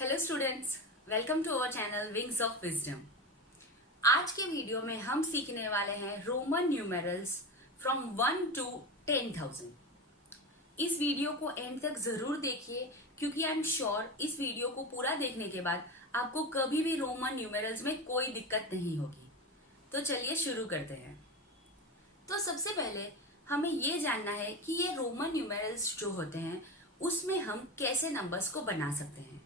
Hello students, welcome to our channel wings of wisdom. आज के video में हम सीखने वाले हैं रोमन न्यूमेरल्स फ्रॉम 1 to 10,000। इस वीडियो को एंड तक जरूर देखिए क्योंकि आई एम श्योर इस वीडियो को पूरा देखने के बाद आपको कभी भी रोमन न्यूमेरल्स में कोई दिक्कत नहीं होगी। तो चलिए शुरू करते हैं। तो सबसे पहले हमें ये जानना है कि ये रोमन न्यूमेरल्स जो होते हैं उसमें हम कैसे नंबर्स को बना सकते हैं।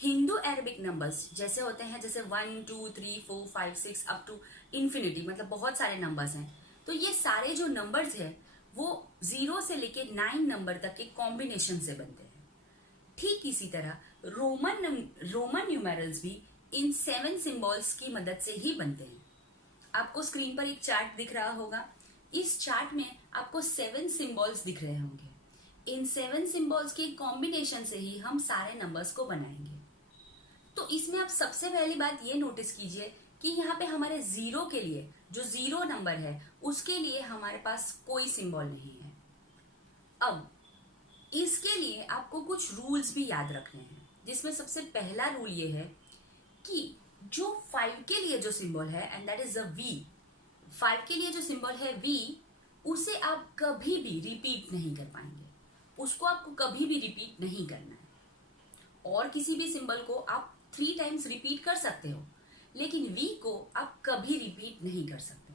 हिंदू अरेबिक नंबर्स जैसे होते हैं, जैसे 1 2 3 4 5 6 अप टू इन्फिनिटी, मतलब बहुत सारे नंबर्स हैं। तो ये सारे जो नंबर्स हैं वो 0 से लेके 9 नंबर तक के कॉम्बिनेशन से बनते हैं। ठीक इसी तरह रोमन न्यूमेरल्स भी इन 7 सिंबल्स की मदद से ही बनते हैं। आपको स्क्रीन पर एक चार्ट दिख रहा होगा। इस चार्ट में आपको 7 सिंबल्स दिख रहे होंगे। इन 7 सिंबल्स के कॉम्बिनेशन से ही हम सारे नंबर्स को बनाएंगे। तो इसमें आप सबसे पहली बात ये नोटिस कीजिए कि यहाँ पे हमारे 0 के लिए, जो 0 नंबर है उसके लिए हमारे पास कोई सिंबल नहीं है। अब इसके लिए आपको कुछ रूल्स भी याद रखने हैं, जिसमें सबसे पहला रूल ये है कि जो 5 के लिए जो सिंबल है and that is a V, 5 के लिए जो सिंबल है वी, उसे आप कभी भी रिपीट नहीं कर पाएंगे। उसको आपको कभी भी रिपीट नहीं करना है। और किसी भी सिंबल को आप 3 टाइम्स रिपीट कर सकते हो, लेकिन वी को आप कभी रिपीट नहीं कर सकते।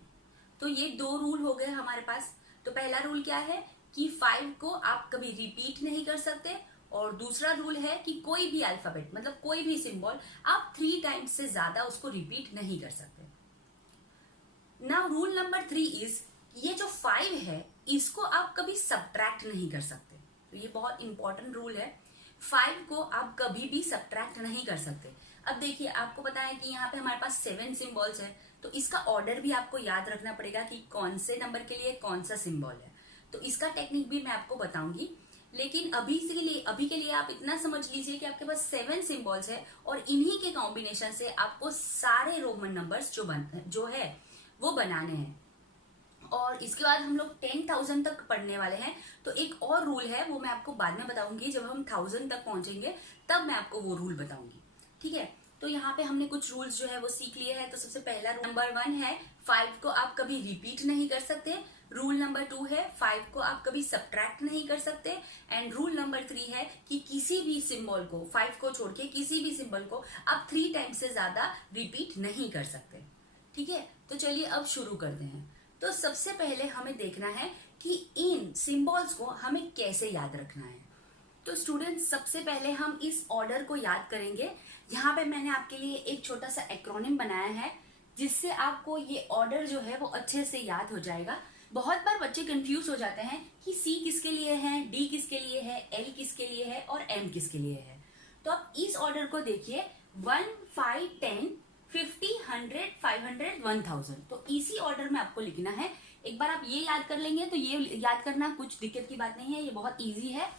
तो ये 2 रूल हो गए हमारे पास। तो पहला रूल क्या है कि 5 को आप कभी रिपीट नहीं कर सकते, और दूसरा रूल है कि कोई भी अल्फाबेट, मतलब कोई भी सिंबल आप 3 टाइम्स से ज्यादा उसको रिपीट नहीं कर सकते। नाउ रूल नंबर 3 इज, ये जो 5 है इसको आप कभी सब्ट्रैक्ट नहीं कर सकते। तो ये बहुत इंपॉर्टेंट रूल है। 5 को आप कभी भी सब्ट्रैक्ट नहीं कर सकते। अब देखिए, आपको पता है कि यहाँ पे हमारे पास 7 सिंबल्स है, तो इसका ऑर्डर भी आपको याद रखना पड़ेगा कि कौन से नंबर के लिए कौन सा सिंबल है। तो इसका टेक्निक भी मैं आपको बताऊंगी, लेकिन अभी के लिए आप इतना समझ लीजिए कि आपके पास 7 सिंबल्स है और इन्हीं के कॉम्बिनेशन से आपको सारे रोमन नंबर्स जो है वो बनाने हैं। और इसके बाद हम लोग 10,000 तक पढ़ने वाले हैं। तो एक और रूल है, वो मैं आपको बाद में बताऊंगी। जब हम 1000 तक पहुंचेंगे तब मैं आपको वो रूल बताऊंगी, ठीक है। तो यहाँ पे हमने कुछ रूल्स जो है वो सीख लिए हैं। तो सबसे पहला नंबर 1 है, 5 को आप कभी रिपीट नहीं कर सकते। रूल नंबर 2 है, 5 को आप कभी सब्ट्रैक्ट नहीं कर सकते। एंड रूल नंबर 3 है कि किसी भी सिंबल को, 5 को छोड़ के किसी भी सिंबल को आप 3 टाइम्स से ज्यादा रिपीट नहीं कर सकते, ठीक है। तो चलिए अब शुरू करते हैं। तो सबसे पहले हमें देखना है कि इन सिंबल्स को हमें कैसे याद रखना है। तो स्टूडेंट्स, सबसे पहले हम इस ऑर्डर को याद करेंगे। यहाँ पे मैंने आपके लिए एक छोटा सा एक्रोनिम बनाया है, जिससे आपको ये ऑर्डर जो है वो अच्छे से याद हो जाएगा। बहुत बार बच्चे कंफ्यूज हो जाते हैं कि सी किसके लिए है, डी किसके लिए है, एल किसके लिए है और एम किसके लिए है। तो आप इस ऑर्डर को देखिए, 1 5 10 50 100 500 1000। तो इसी ऑर्डर में आपको लिखना है। एक बार आप ये याद कर लेंगे तो ये याद करना कुछ दिक्कत की बात नहीं है, ये बहुत इजी है।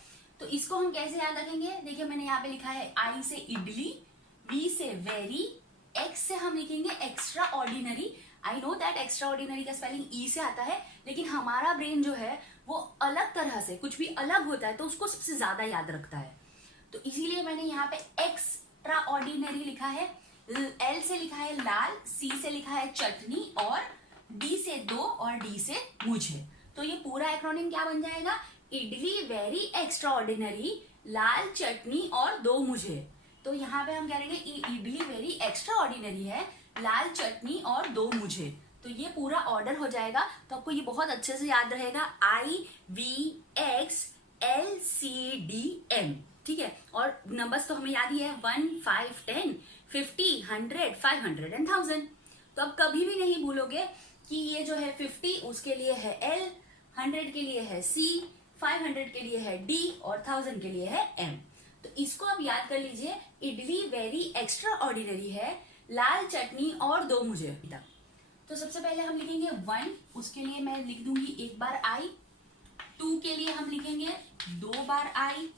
तो इसको हम कैसे याद रखेंगे, देखिए मैंने यहाँ पे लिखा है आई से इडली, वी से वेरी, एक्स से हम लिखेंगे extra ordinary. I know that extra ordinary का स्पेलिंग ई से आता है, लेकिन हमारा ब्रेन जो है वो अलग तरह से, कुछ भी अलग होता है तो उसको सबसे ज्यादा याद रखता है। तो इसीलिए मैंने यहाँ पे एक्स्ट्रा ऑर्डिनरी लिखा है। एल से लिखा है लाल, सी से लिखा है चटनी, और डी से 2 और डी से मुझे। तो ये पूरा एक्रोनिम क्या बन जाएगा, इडली वेरी एक्स्ट्रा ऑर्डिनरी, लाल चटनी और 2 मुझे। तो यहाँ पे हम कह रहे हैं इडली वेरी एक्स्ट्रा ऑर्डिनरी है, लाल चटनी और 2 मुझे। तो ये पूरा ऑर्डर हो जाएगा। तो आपको ये बहुत अच्छे से याद रहेगा, IVXLCDM, ठीक है। और नंबर्स तो हमें याद ही है, 1 5 10 50 100 500 एंड 1000। तो अब कभी भी नहीं भूलोगे कि ये जो है 50 उसके लिए है L, 100 के लिए है C, 500 के लिए है D और 1000 के लिए है M। तो इसको आप याद कर लीजिए, इडली वेरी एक्स्ट्रा ऑर्डिनरी है, लाल चटनी और 2 मुझे। तो सबसे पहले हम लिखेंगे 1, उसके लिए मैं लिख दूंगी 1 बार I। 2 के लिए हम लिखेंगे 2 बार I।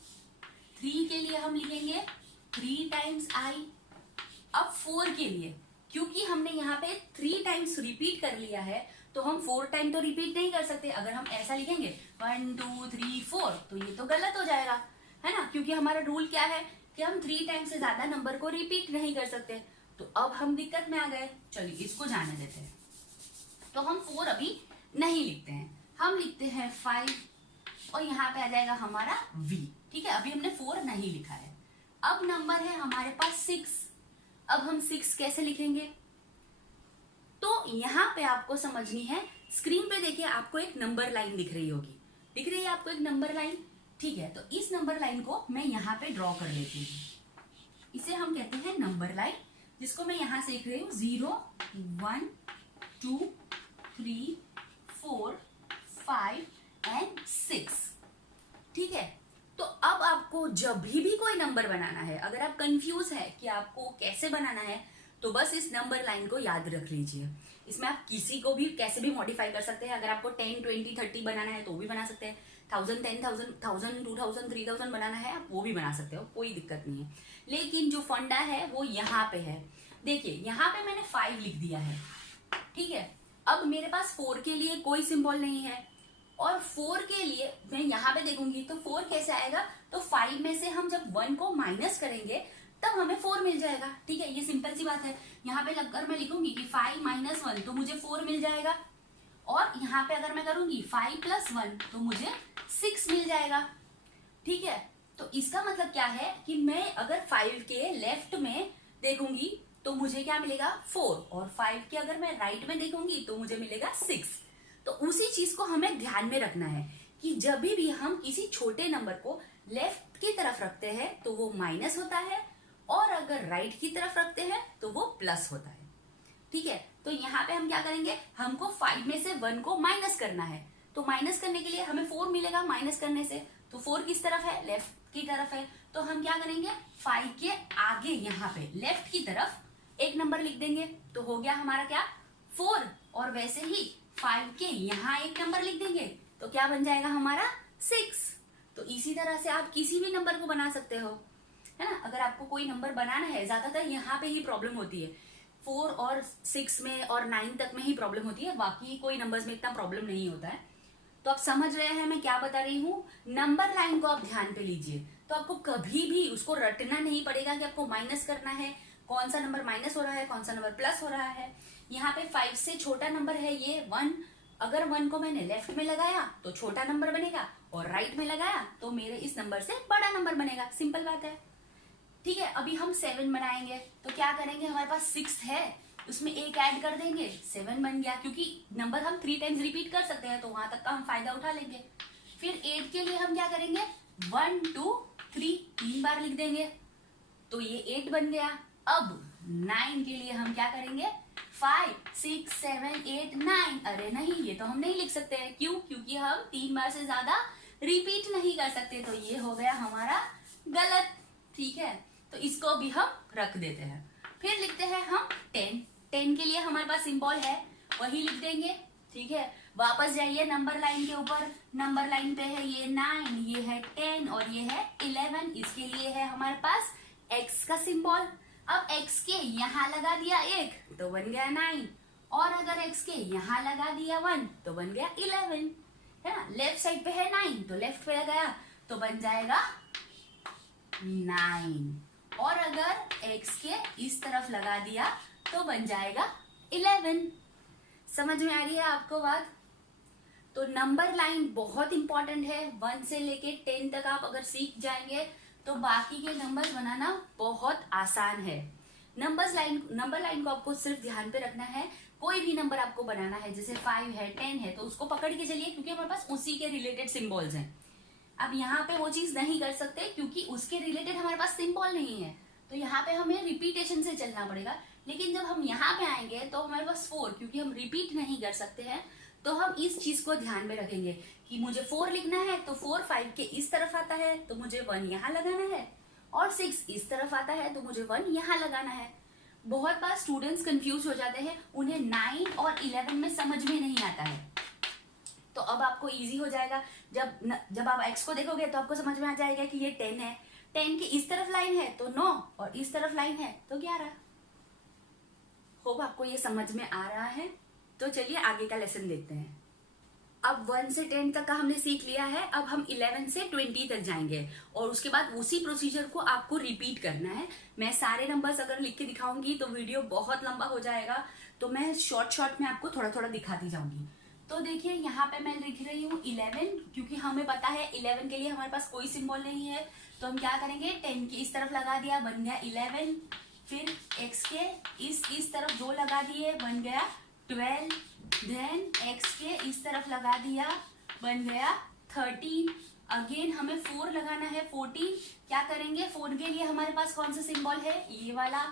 3 के लिए हम लिखेंगे 3 टाइम्स I। अब 4 के लिए, क्योंकि हमने यहाँ पे 3 टाइम्स रिपीट कर लिया है, तो हम 4 टाइम तो रिपीट नहीं कर सकते। अगर हम ऐसा लिखेंगे 1 2 3 4 तो ये तो गलत हो जाएगा, है ना, क्योंकि हमारा रूल क्या है कि हम 3 टाइम से ज्यादा नंबर को रिपीट नहीं कर सकते। तो अब हम दिक्कत में आ गए। चलिए इसको जाने देते हैं। तो हम 4 अभी नहीं लिखते हैं, हम लिखते हैं 5 और यहाँ पे आ जाएगा हमारा v। ठीक है, अभी हमने 4 नहीं लिखा है। अब नंबर है हमारे पास 6। अब हम 6 कैसे लिखेंगे? तो यहाँ पे आपको समझनी है, स्क्रीन पे देखिए आपको एक नंबर लाइन दिख रही होगी, दिख रही है आपको एक नंबर लाइन। ठीक है, तो इस नंबर लाइन को मैं यहाँ पे ड्रॉ कर लेती हूँ। इसे हम कहते हैं नंबर लाइन, जिसको मैं यहाँ से लिख रही हूँ 0 1 2 3 4 5 एंड 6। ठीक है, तो अब आपको जब भी कोई नंबर बनाना है, अगर आप कंफ्यूज है कि आपको कैसे बनाना है, तो बस इस नंबर लाइन को याद रख लीजिए। इसमें आप किसी को भी कैसे भी मॉडिफाई कर सकते हैं। अगर आपको 10 20 30 बनाना है तो भी बना सकते हैं, 1000 10,000 1000 2000 3000 बनाना है आप वो भी बना सकते हो, कोई दिक्कत नहीं है। लेकिन जो फंडा है वो यहाँ पे है। देखिए यहाँ पे मैंने 5 लिख दिया है। ठीक है, अब मेरे पास 4 के लिए कोई सिंबल नहीं है, और 4 के लिए मैं यहाँ पे देखूंगी तो 4 कैसे आएगा? तो 5 में से हम जब 1 को माइनस करेंगे तब हमें 4 मिल जाएगा। ठीक है, ये सिंपल सी बात है। यहाँ पे लगकर मैं लिखूंगी कि 5 - 1 तो मुझे 4 मिल जाएगा, और यहाँ पे अगर मैं करूंगी 5 + 1 तो मुझे 6 मिल जाएगा। ठीक है, तो इसका मतलब क्या है कि मैं अगर 5 के लेफ्ट में देखूंगी तो मुझे क्या मिलेगा? 4, और 5 के अगर मैं राइट में देखूंगी तो मुझे मिलेगा 6। तो उसी चीज को हमें ध्यान में रखना है कि जब भी हम किसी छोटे नंबर को लेफ्ट की तरफ रखते हैं तो वो माइनस होता है, और अगर राइट की तरफ रखते हैं तो वो प्लस होता है। ठीक है, तो यहाँ पे हम क्या करेंगे? हमको 5 में से 1 को माइनस करना है, तो माइनस करने के लिए हमें 4 मिलेगा माइनस करने से। तो 4 किस तरफ है? लेफ्ट की तरफ है। तो हम क्या करेंगे? 5 के आगे यहाँ पे लेफ्ट की तरफ एक नंबर लिख देंगे, तो हो गया हमारा क्या? 4। और वैसे ही 5 के यहाँ एक नंबर लिख देंगे तो क्या बन जाएगा हमारा? 6। तो इसी तरह से आप किसी भी नंबर को बना सकते हो, है ना। अगर आपको कोई नंबर बनाना है, ज्यादातर यहाँ पे ही प्रॉब्लम होती है, 4 और 6 में और 9 तक में ही प्रॉब्लम होती है, बाकी कोई नंबर्स में इतना प्रॉब्लम नहीं होता है। तो आप समझ रहे हैं मैं क्या बता रही हूँ? नंबर लाइन को आप ध्यान पे लीजिए, तो आपको कभी भी उसको रटना नहीं पड़ेगा कि आपको माइनस करना है, कौन सा नंबर माइनस हो रहा है, कौन सा नंबर प्लस हो रहा है। यहाँ पे 5 से छोटा नंबर है ये 1, अगर 1 को मैंने लेफ्ट में लगाया तो छोटा नंबर बनेगा, और राइट में लगाया तो मेरे इस नंबर से बड़ा नंबर बनेगा। सिंपल बात है। ठीक है, अभी हम 7 बनाएंगे तो क्या करेंगे? हमारे पास 6 है, उसमें एक ऐड कर देंगे, 7 बन गया, क्योंकि नंबर हम 3 टाइम्स रिपीट कर सकते हैं तो वहां तक का हम फायदा उठा लेंगे। फिर 8 के लिए हम क्या करेंगे? 1 2 3 3 बार लिख देंगे, तो ये 8 बन गया। अब 9 के लिए हम क्या करेंगे? 5 6 7 8 9। अरे नहीं, ये तो हम नहीं लिख सकते हैं। क्यों? क्योंकि हम 3 बार से ज्यादा रिपीट नहीं कर सकते, तो ये हो गया हमारा गलत। ठीक है, तो इसको भी हम रख देते हैं। फिर लिखते हैं हम 10। 10 के लिए हमारे पास सिंबल है, वही लिख देंगे। ठीक है, वापस जाइए नंबर लाइन के ऊपर। नंबर लाइन पे है ये 9, ये है 10 और ये है 11। इसके लिए है हमारे पास x का सिंबल। अब x के यहाँ लगा दिया 1 तो बन गया 9, और अगर x के यहाँ लगा दिया 1 तो बन गया 11, है ना। लेफ्ट साइड पे है 9 तो लेफ्ट पे लगाया तो बन जाएगा 9, और अगर x के इस तरफ लगा दिया तो बन जाएगा 11। समझ में आ रही है आपको बात? तो नंबर लाइन बहुत इंपॉर्टेंट है। 1 से लेके 10 तक आप अगर सीख जाएंगे तो बाकी के नंबर्स बनाना बहुत आसान है। नंबर लाइन को आपको सिर्फ ध्यान पे रखना है। कोई भी नंबर आपको बनाना है, जैसे 5 है 10 है, तो उसको पकड़ के चलिए, क्योंकि हमारे पास उसी के रिलेटेड सिंबल्स हैं। अब यहाँ पे वो चीज नहीं कर सकते क्योंकि उसके रिलेटेड हमारे पास सिंबल नहीं है, तो यहाँ पे हमें रिपीटेशन से चलना पड़ेगा। लेकिन जब हम यहाँ पे आएंगे तो हमारे पास 4, क्योंकि हम रिपीट नहीं कर सकते हैं, तो हम इस चीज को ध्यान में रखेंगे कि मुझे 4 लिखना है तो 4 5 के इस तरफ आता है तो मुझे 1 यहाँ लगाना है, और 6 इस तरफ आता है तो मुझे 1 यहाँ लगाना है। बहुत बार स्टूडेंट्स कंफ्यूज हो जाते हैं, उन्हें 9 और 11 में समझ में नहीं आता है। तो अब आपको इजी हो जाएगा। जब आप x को देखोगे तो आपको समझ में आ जाएगा कि ये 10 है, 10 की इस तरफ लाइन है तो 9, और इस तरफ लाइन है तो 11। होप आपको ये समझ में आ रहा है। तो चलिए आगे का लेसन देखते हैं। अब 1 से 10 तक का हमने सीख लिया है, अब हम 11 से 20 तक जाएंगे और उसके बाद उसी प्रोसीजर को आपको रिपीट करना है। मैं सारे नंबर्स अगर लिख के दिखाऊंगी तो वीडियो बहुत लंबा हो जाएगा, तो मैं शॉर्ट में आपको थोड़ा थोड़ा दिखाती जाऊंगी। तो देखिए यहाँ पे मैं लिख रही हूँ 11, क्योंकि हमें पता है 11 के लिए हमारे पास कोई सिंबल नहीं है, तो हम क्या करेंगे 10 की इस तरफ लगा दिया, बन गया 11। फिर x के इस तरफ 2 लगा दिए, बन गया 12। देन x के इस तरफ लगा दिया, बन गया 13। अगेन हमें 4 लगाना है, 14। क्या करेंगे 4 के लिए हमारे पास कौन सा सिंबल है, ये वाला,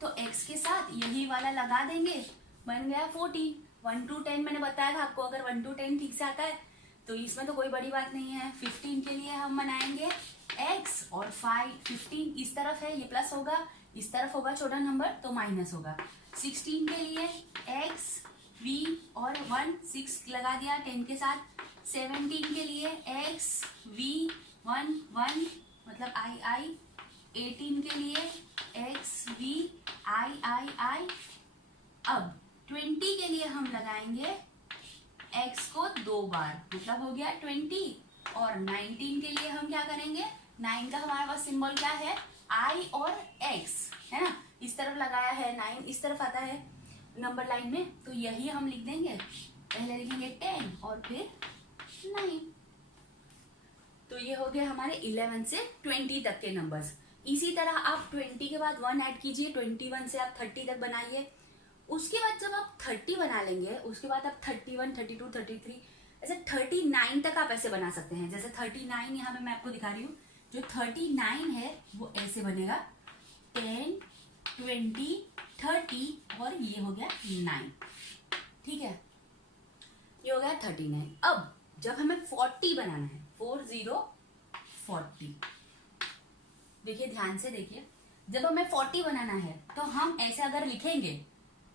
तो x के साथ यही वाला लगा देंगे, बन गया 14। 1 to 10 मैंने बताया था आपको, अगर 1 to 10 ठीक से आता है तो इसमें तो कोई बड़ी बात नहीं है। 15 के लिए हम बनाएंगे x और 15 इस तरफ है, ये प्लस होगा, इस तरफ होगा छोटा नंबर तो माइनस होगा। 16 के लिए x v और 1 6 लगा दिया 10 के साथ। 17 के लिए x v 1 1 मतलब i। 18 के लिए x v i। अब 20 के लिए हम लगाएंगे x को 2 बार, मतलब हो गया 20। और 19 के लिए हम क्या करेंगे, 9 का हमारे पास सिंबल क्या है, i और x है ना, इस तरफ लगाया है, 9 इस तरफ आता है नंबर लाइन में, तो यही हम लिख देंगे। पहले लिखेंगे 10 और फिर 9। तो ये हो गए हमारे 11 से 20 तक के नंबर्स। इसी तरह आप 20 के बाद 1 ऐड कीजिए, 21 से आप 30 तक बनाइए। उसके बाद जब आप 30 बना लेंगे, उसके बाद आप 31, 32, 33 ऐसे 39 तक आप ऐसे बना सकते हैं। जैसे 39 यहाँ पे मैं आपको दिखा रही हूँ, जो 39 है वो ऐसे बनेगा 10, 20, 30 और ये हो गया 9। ठीक है, ये हो गया 39। अब जब हमें 40 बनाना है, 40, देखिए ध्यान से देखिए, जब हमें 40 बनाना है तो हम ऐसे अगर लिखेंगे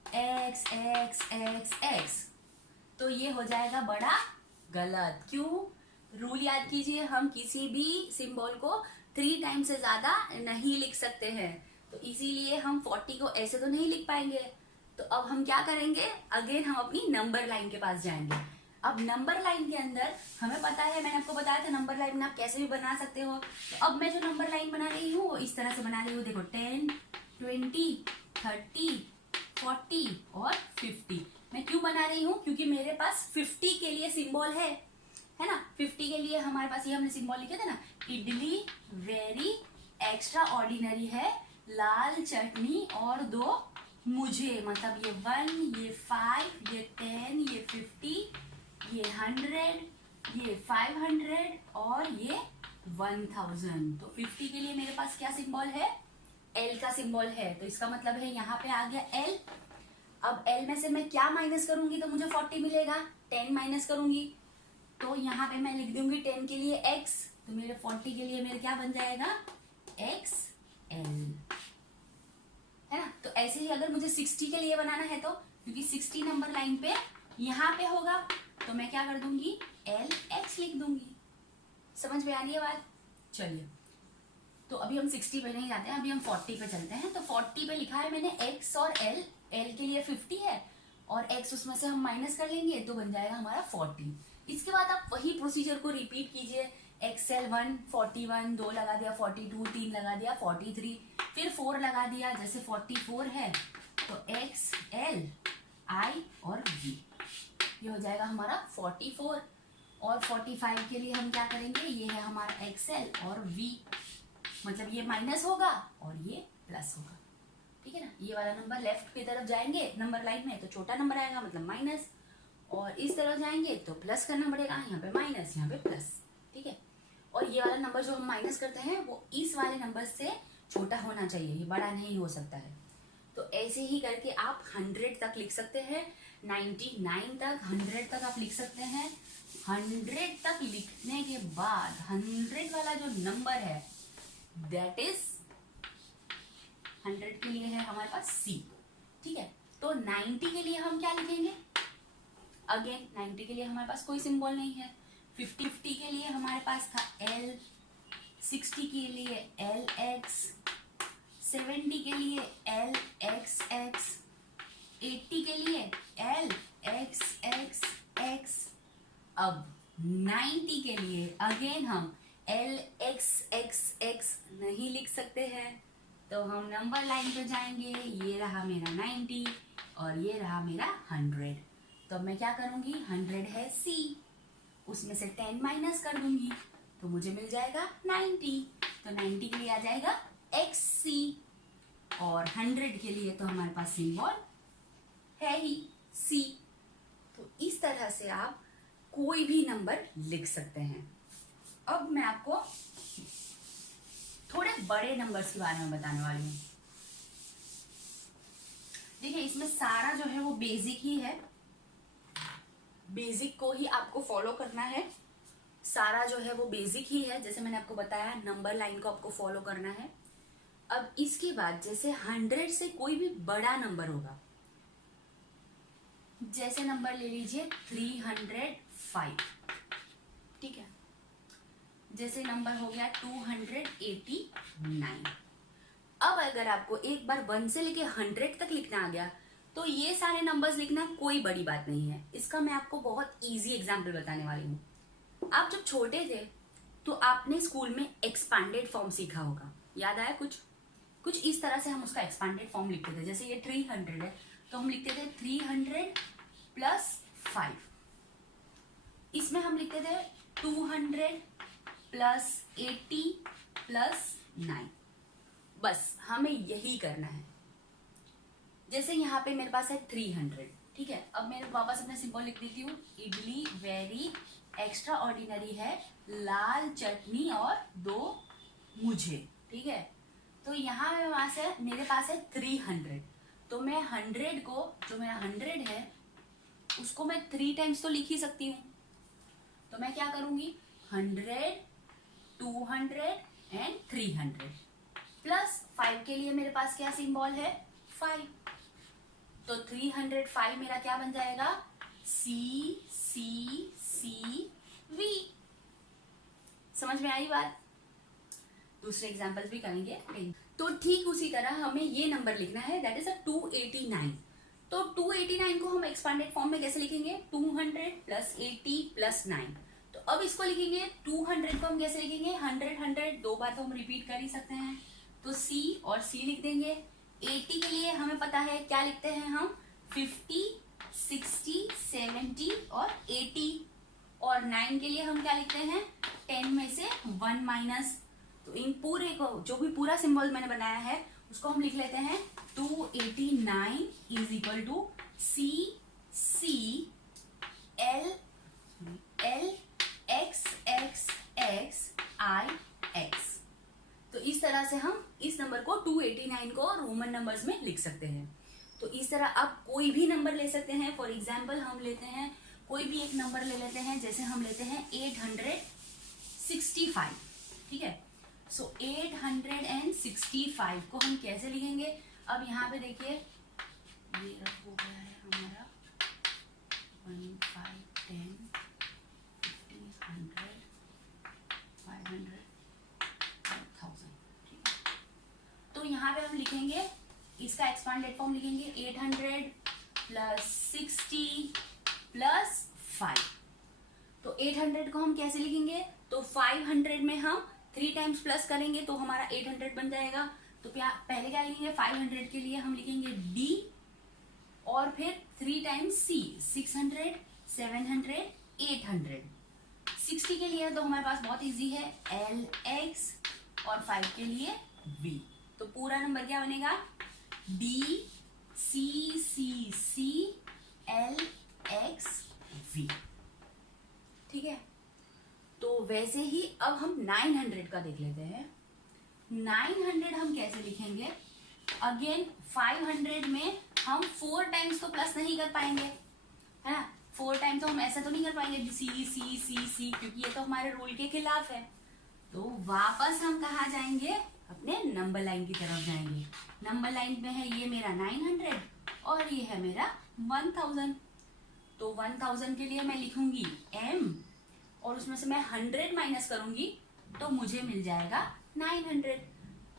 x x x x तो ये हो जाएगा बड़ा गलत। क्यों, रूल याद कीजिए, हम किसी भी सिंबल को 3 टाइम से ज्यादा नहीं लिख सकते हैं, तो इसीलिए हम 40 को ऐसे तो नहीं लिख पाएंगे। तो अब हम क्या करेंगे, अगेन हम अपनी नंबर लाइन के पास जाएंगे। अब नंबर लाइन के अंदर हमें पता है, मैंने आपको बताया था नंबर लाइन में आप कैसे भी बना सकते हो। तो अब मैं जो नंबर लाइन बना रही हूँ वो इस तरह से बना रही हूँ, देखो 10, 20, 30, 40 और 50। मैं क्यों बना रही हूँ, क्योंकि मेरे पास 50 के लिए सिंबल है ना। 50 के लिए हमारे पास ये हमने सिंबल लिखे थे ना, इडली वेरी एक्स्ट्रा ऑर्डिनरी है, लाल चटनी और 2 मुझे, मतलब ये 1, ये 5, ये 10, ये 50, ये 100, ये 500 और ये 1000। तो 50 के लिए मेरे पास क्या सिंबल है, L का सिंबल है, तो इसका मतलब है यहाँ पे आ गया L। अब L में से मैं क्या माइनस करूंगी तो मुझे 40 मिलेगा, 10 माइनस करूंगी तो यहाँ पे मैं लिख दूंगी 10 के लिए x, तो मेरे 40 के लिए मेरे क्या बन जाएगा XL, है ना। तो ऐसे ही अगर मुझे 60 के लिए बनाना है तो, क्योंकि 60 नंबर लाइन पे यहाँ पे होगा, तो मैं क्या कर दूंगी LX लिख दूंगी। समझ में आ रही है बात। चलिए, तो अभी हम 60 पे नहीं जाते हैं, अभी हम 40 पे चलते हैं। तो 40 पे लिखा है मैंने x और L, L के लिए 50 है और x उसमें से हम माइनस कर लेंगे तो बन जाएगा हमारा 40। इसके बाद आप वही प्रोसीजर को रिपीट कीजिए, XL 1 41, 2 लगा दिया 42, 3 लगा दिया 43, फिर 4 लगा दिया, जैसे 44 है तो X L I और V, ये हो जाएगा हमारा 44। और 45 के लिए हम क्या करेंगे, ये है हमारा XL और V, मतलब ये माइनस होगा और ये प्लस होगा। ठीक है ना, ये वाला नंबर लेफ्ट की तरफ जाएंगे नंबर लाइन में तो छोटा नंबर आएगा, मतलब माइनस, और इस तरफ जाएंगे तो प्लस करना पड़ेगा, यहाँ पे माइनस यहाँ पे प्लस। ठीक है, और ये वाला नंबर जो हम माइनस करते हैं वो इस वाले नंबर से छोटा होना चाहिए, ये बड़ा नहीं हो सकता है। तो ऐसे ही करके आप 100 तक लिख सकते हैं, 99 तक, 100 तक आप लिख सकते हैं। 100 तक लिखने के बाद 100 वाला जो नंबर है दैट इज 100 के लिए है हमारे पास C। ठीक है, तो 90 के लिए हम क्या लिखेंगे, अगेन 90 के लिए हमारे पास कोई सिंबल नहीं है। 50 के लिए हमारे पास था L, 60 के लिए LX, 70 के लिए LXX, 80 के लिए LXXX, अब 90 के लिए अगेन हम एल एक्स एक्स एक्स नहीं लिख सकते हैं, तो हम नंबर लाइन पे जाएंगे। ये रहा मेरा 90 और ये रहा मेरा 100। तो अब मैं क्या करूंगी, 100 है सी, उसमें से 10 माइनस कर दूंगी तो मुझे मिल जाएगा 90। तो 90 के लिए आ जाएगा एक्स सी, और 100 के लिए तो हमारे पास सिंबल है ही सी। तो इस तरह से आप कोई भी नंबर लिख सकते हैं। अब मैं आपको थोड़े बड़े नंबर्स के बारे में बताने वाली हूँ। देखिए इसमें सारा जो है वो बेसिक ही है, बेसिक को ही आपको फॉलो करना है। सारा जो है वो बेसिक ही है, जैसे मैंने आपको बताया नंबर लाइन को आपको फॉलो करना है। अब इसके बाद जैसे 100 से कोई भी बड़ा नंबर होगा, जैसे नंबर ले लीजिए 305, ठीक है। जैसे नंबर हो गया 289। अब अगर आपको एक बार 1 से लेके 100 तक लिखना आ गया तो ये सारे नंबर्स लिखना कोई बड़ी बात नहीं है। इसका मैं आपको बहुत इजी एग्जांपल बताने वाली हूँ। आप जब छोटे थे तो आपने स्कूल में एक्सपांडेड फॉर्म सीखा होगा, याद आया कुछ कुछ इस तरह से हम उसका एक्सपांडेड फॉर्म लिखते थे। जैसे ये 300 है तो हम लिखते थे 300 प्लस 5। इसमें हम लिखते थे 200 प्लस 80 प्लस 9। बस हमें यही करना है। जैसे यहाँ पे मेरे पास है 300, ठीक है। अब मेरे वापस अपने सिंपल लिख देती हूँ, इडली वेरी एक्स्ट्रा ऑर्डिनरी है, लाल चटनी और 2 मुझे, ठीक है। तो यहाँ मेरे पास है 300, तो मैं 100 को, जो मेरा 100 है उसको मैं 3 टाइम्स तो लिख ही सकती हूँ। तो मैं क्या करूंगी, 100, 200 एंड 300 प्लस 5 के लिए मेरे पास क्या सिंबल है, 5। तो 305 मेरा क्या बन जाएगा, सी सी सी वी। समझ में आई बात? दूसरे एग्जाम्पल्स भी करेंगे। तो ठीक उसी तरह हमें ये नंबर लिखना है, दैट इज 289। तो 289 को हम एक्सपांडेड फॉर्म में कैसे लिखेंगे, 200 प्लस 80 प्लस 9। तो अब इसको लिखेंगे 200 को हम कैसे लिखेंगे, 100 100 दो बार तो हम रिपीट कर ही सकते हैं, तो सी और सी लिख देंगे। 80 के लिए हमें पता है क्या लिखते हैं हम, 50 60 70 और 80। और 9 के लिए हम क्या लिखते हैं, 10 में से 1 माइनस। तो इन पूरे को, जो भी पूरा सिंबल मैंने बनाया है उसको हम लिख लेते हैं 289 is equal to C C L L X X X I X. तो इस तरह से हम इस नंबर को 289 को रोमन नंबर्स में लिख सकते हैं। तो इस तरह आप कोई भी नंबर ले सकते हैं। फॉर एग्जाम्पल हम लेते हैं कोई भी एक नंबर ले लेते हैं, जैसे हम लेते हैं 865, ठीक है। सो 865 को हम कैसे लिखेंगे, अब यहाँ पे देखिए ये हो गया है हमारा 1 5 10 50 100 500 1000, ठीक है। तो यहाँ पे हम लिखेंगे, इसका एक्सपांडेड फॉर्म लिखेंगे 800 प्लस 60 प्लस 5। तो 800 को हम कैसे लिखेंगे, तो 500 में हम 3 टाइम्स प्लस करेंगे तो हमारा 800 बन जाएगा। तो क्या पहले क्या लिखेंगे, 500 के लिए हम लिखेंगे डी और फिर 3 टाइम्स सी, 600 700 800। 60 के लिए तो हमारे पास बहुत इजी है, एल एक्स और 5 के लिए वी। तो पूरा नंबर क्या बनेगा, D C C C L X V, ठीक है। तो वैसे ही अब हम 900 का देख लेते हैं। 900 हम कैसे लिखेंगे, अगेन 500 में हम 4 टाइम्स तो प्लस नहीं कर पाएंगे, है ना। 4 टाइम्स तो हम ऐसा तो नहीं कर पाएंगे सी सी सी सी, क्योंकि ये तो हमारे रूल के खिलाफ है। तो वापस हम कहाँ जाएंगे, अपने नंबर लाइन की तरफ जाएंगे। नंबर लाइन में है ये मेरा 900 और ये है मेरा 1000। तो 1000 के लिए मैं लिखूंगी m और उसमें से मैं 100 माइनस करूंगी तो मुझे मिल जाएगा 900।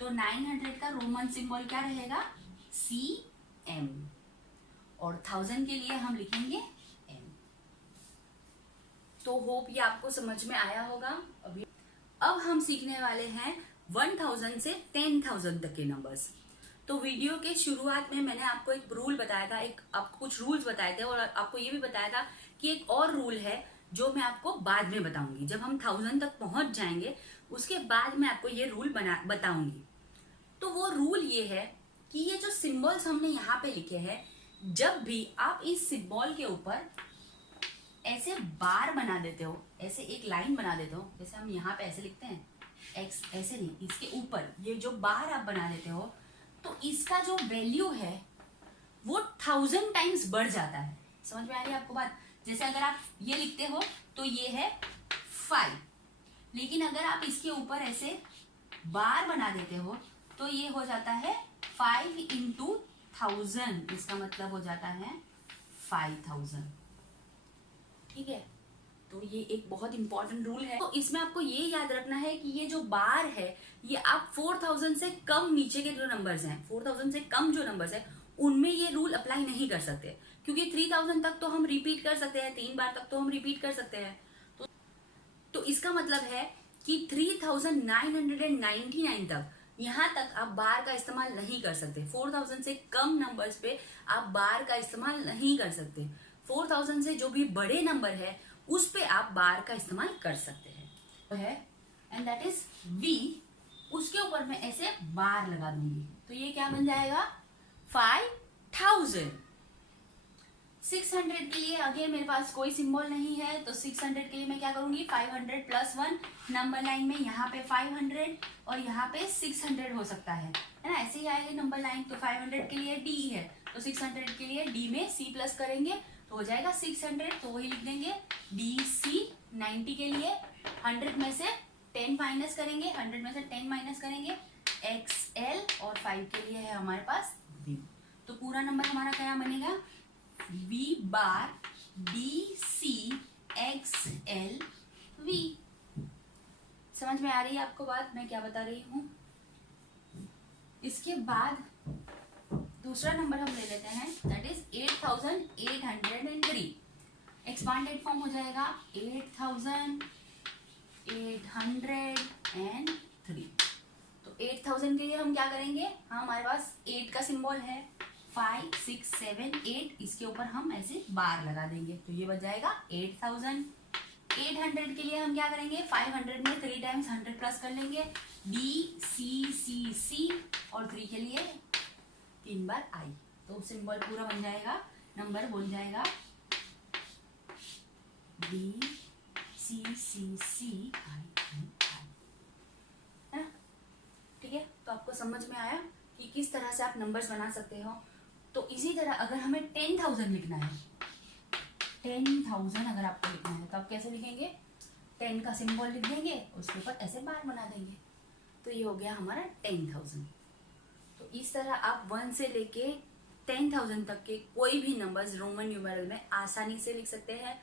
तो 900 का रोमन सिंबल क्या रहेगा, सी एम, और 1000 के लिए हम लिखेंगे m। तो होप ये आपको समझ में आया होगा। अब हम सीखने वाले हैं 1000 से 10,000 तक के नंबर्स। तो वीडियो के शुरुआत में मैंने आपको एक रूल बताया था, आपको कुछ रूल्स बताए थे और आपको ये भी बताया था कि एक और रूल है जो मैं आपको बाद में बताऊंगी। जब हम 1000 तक पहुंच जाएंगे उसके बाद मैं आपको ये रूल बताऊंगी। तो वो रूल ये है कि ये जो सिंबल्स हमने यहाँ पे लिखे हैं, जब भी आप इस सिंबल के ऊपर ऐसे बार बना देते हो, ऐसे एक लाइन बना देते हो, जैसे हम यहाँ पे ऐसे लिखते हैं एक्स, ऐसे नहीं, इसके ऊपर ये जो बार आप बना देते हो तो इसका जो वैल्यू है वो 1000 टाइम्स बढ़ जाता है। समझ में आ रही है आपको बात? जैसे अगर आप ये लिखते हो तो ये है 5, लेकिन अगर आप इसके ऊपर ऐसे बार बना देते हो तो ये हो जाता है 5 into 1000, इसका मतलब हो जाता है 5000। ठीक है, तो ये एक बहुत इंपॉर्टेंट रूल है। तो इसमें आपको ये याद रखना है कि ये जो बार है ये आप 4000 से कम नीचे के जो नंबर्स हैं, 4000 से कम जो नंबर्स हैं उनमें ये रूल अप्लाई नहीं कर सकते, क्योंकि 3000 तक तो हम रिपीट कर सकते हैं, 3 बार तक तो हम रिपीट कर सकते हैं। तो इसका मतलब है कि 3999 तक, यहाँ तक आप बार का इस्तेमाल नहीं कर सकते। 4000 से कम नंबर्स पे आप बार का इस्तेमाल नहीं कर सकते। 4000 से जो भी बड़े नंबर है उस पे आप बार का इस्तेमाल कर सकते हैं। एंड दैट इज V, उसके ऊपर मैं ऐसे बार लगा दूंगी तो ये क्या बन जाएगा 5000। 600 के लिए अगेन मेरे पास कोई सिंबल नहीं है, तो 600 के लिए मैं क्या करूंगी 500 + 1 नंबर लाइन में, यहाँ पे 500 और यहाँ पे 600 हो सकता है ना, ऐसे ही आएगा नंबर लाइन। तो 500 के लिए D है तो 600 के लिए D में C प्लस करेंगे तो हो जाएगा 600, तो वही लिख देंगे DC। 90 के लिए 100 में से 10 माइनस करेंगे, 100 में से 10 माइनस करेंगे XL, और 5 के लिए है हमारे पास V। तो पूरा नंबर हमारा क्या बनेगा V बार DC XL V। समझ में आ रही है आपको बात मैं क्या बता रही हूँ? इसके बाद दूसरा नंबर हम ले लेते हैं, दैट इज 8803। एक्सपांडेड फॉर्म हो जाएगा 8803। तो 8000 के लिए हम क्या करेंगे, हाँ हमारे पास 8 का सिंबल है, 5 6 7 8, इसके ऊपर हम ऐसे बार लगा देंगे तो ये बच जाएगा 8000। 800 के लिए हम क्या करेंगे 500 में 3 टाइम्स 100 प्लस कर लेंगे D C C C, और 3 के लिए 3 बार I, तो सिंबल पूरा बन जाएगा, नंबर बन जाएगा D C C C I I। ठीक है, तो आपको समझ में आया कि किस तरह से आप नंबर्स बना सकते हो। तो इसी तरह अगर हमें 10,000 लिखना है, 10,000 अगर आपको लिखना है तो आप कैसे लिखेंगे, 10 का सिंबल लिख देंगे, उसके ऊपर ऐसे बार बना देंगे, तो ये हो गया हमारा 10,000। तो इस तरह आप 1 से लेके 10,000 तक के कोई भी नंबर्स रोमन न्यूमेरल में आसानी से लिख सकते हैं।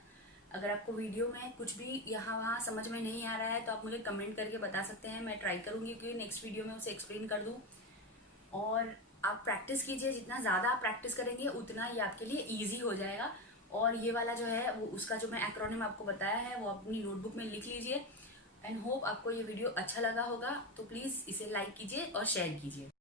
अगर आपको वीडियो में कुछ भी यहाँ वहाँ समझ में नहीं आ रहा है तो आप मुझे कमेंट करके बता सकते हैं, मैं ट्राई करूँगी कि नेक्स्ट वीडियो में उसे एक्सप्लेन कर दूँ। और आप प्रैक्टिस कीजिए, जितना ज़्यादा आप प्रैक्टिस करेंगे उतना ही आपके लिए ईजी हो जाएगा। और ये वाला जो है वो उसका जो मैं एक्रोनिम आपको बताया है वो अपनी नोटबुक में लिख लीजिए। एंड होप आपको ये वीडियो अच्छा लगा होगा, तो प्लीज़ इसे लाइक कीजिए और शेयर कीजिए।